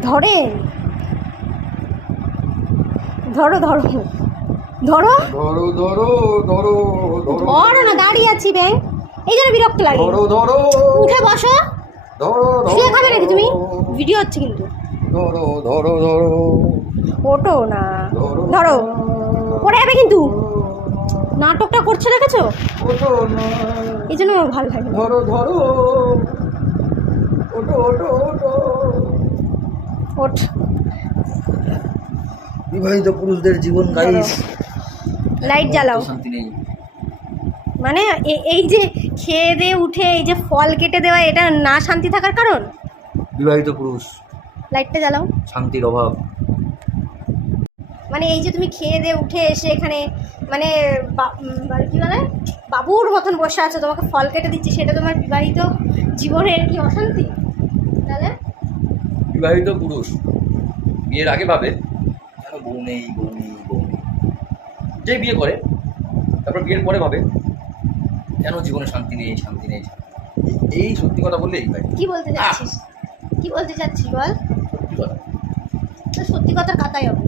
ধরে। ধরো ধরো। ধরো। ধরো ধরো ধরো ধরো। না দাঁড়িয়ে আছি ব্যাং। এই জন্য বিরক্ত লাগে। ধরো ধরো। উঠে বসো। ধরো শুয়ে খাবে নাকি তুমি? ভিডিও হচ্ছে কিন্তু। ধরো ধরো ধরো। ওটো না। ধরো। পড়ে যাবে কিন্তু। নাটকটা করছ দেখেছ? এই জন্য আমার ভালো লাগে ধরো ধরো। ওটো ওটো ওঠো বিবাহিত পুরুষদের জীবন গাইস। লাইট জ্বালাও। শান্তি নেই। মানে এই যে খেয়ে দিয়ে উঠে এই যে ফল কেটে দেওয়া এটা না শান্তি থাকার কারণ? বিবাহিত পুরুষ। লাইটটা জ্বালাও। শান্তির অভাব। মানে এই যে তুমি খেয়ে দিয়ে উঠে এসে এখানে মানে বা- মানে কি বলে? বাবুর মতন বসে আছো তোমাকে ফল কেটে দিচ্ছি সেটা তোমার বিবাহিত জীবনের কি অশান্তি? তাহলে? বিবাহিত পুরুষ বিয়ের আগে ভাবে কেন বউ নেই বউ নেই বউ নেই। যে বিয়ে করে তারপর বিয়ের পরে ভাবে কেন জীবনে শান্তি নেই শান্তি নেই এই- সত্যি কথা বললে এই ভাই। কি বলতে চাচ্ছিস? কি বলতে চাচ্ছিস বল? সত্যি কথা। তো সত্যি কথার কাতাই হবে।